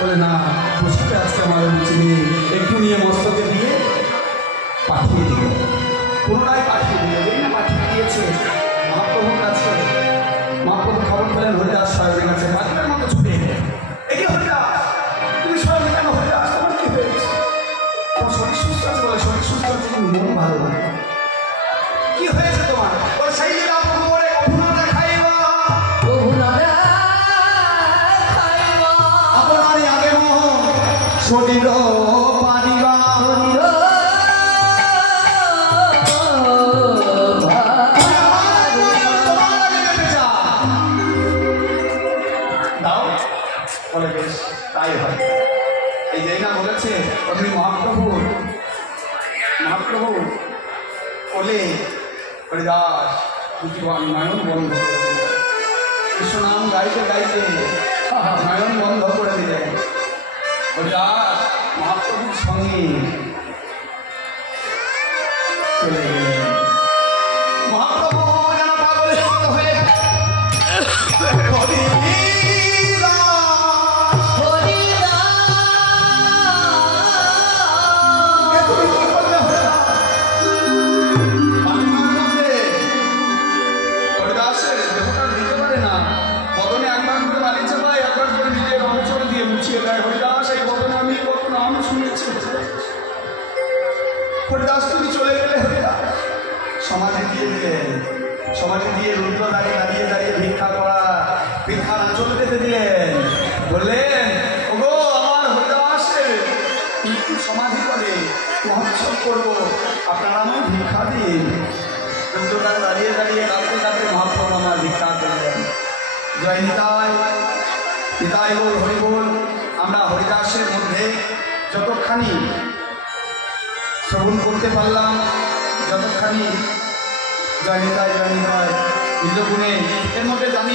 বলে না খুশিতে আজকে আমার চিনি একটু নিয়ে মস্তকে দিয়ে পাঠিয়ে দিল, পুনরায় পাঠিয়ে দিল। যেই না পাঠিয়ে দিয়েছে মহাপ্রভুর কাছে, মহাপ্রভু খবর পেলেন হরিদাস সাহেবের কাছে, পাখির মতো ছুটে এলেন। এই হরিদাস, তুমি স্বয়ং কেন হরিদাস, তোমার কি হয়েছে? তোমার শরীর সুস্থ আছে? বলে শরীর সুস্থ আছে কিন্তু মন ভালো না। কি হয়েছে তোমার? বলে সেই দিন প্রভু বলে অভুনাদা খাইবা, অভুনাদা খাইবা, আপনারই আগে মোহ শরীর পারিবা, বলে বেশ তাই হয়। এই যেই না বলেছে অমনি মহাপ্রভু বলে হরিদাস দুটি নয়ন বন্ধ করে দিলেন। কৃষ্ণনাম গাইতে গাইতে নয়ন বন্ধ করে দিলেন। হরিদাস মহাপ্রভুর সঙ্গে চলে গেলেন। মহাপ্রভু যেন পাগলের মতো হয়ে হরিদাস তুমি চলে গেলে। হরিদাস সমাধি দিয়ে দিলেন। সমাধি দিয়ে রুদ্র দাঁড়িয়ে দাঁড়িয়ে ভিক্ষা করা, ভিক্ষা আঁচল পেতে দিলেন। বললেন ওগো আমার হরিদাসের মৃত্যু সমাধি করে মহোৎসব করবো, আপনারা আমার ভিক্ষা দিন। রুদ্রদান দাঁড়িয়ে দাঁড়িয়ে কাঁদতে কাঁদতে মহাপ্রভু আমার ভিক্ষা করলেন। জয় নিতাই, নিতাই বল হরি বল। আমরা হরিদাসের মধ্যে যতখানি শ্রবণ করতে পারলাম, যতখানি জয় নিতাই নিজ গুণে এর মধ্যে জানি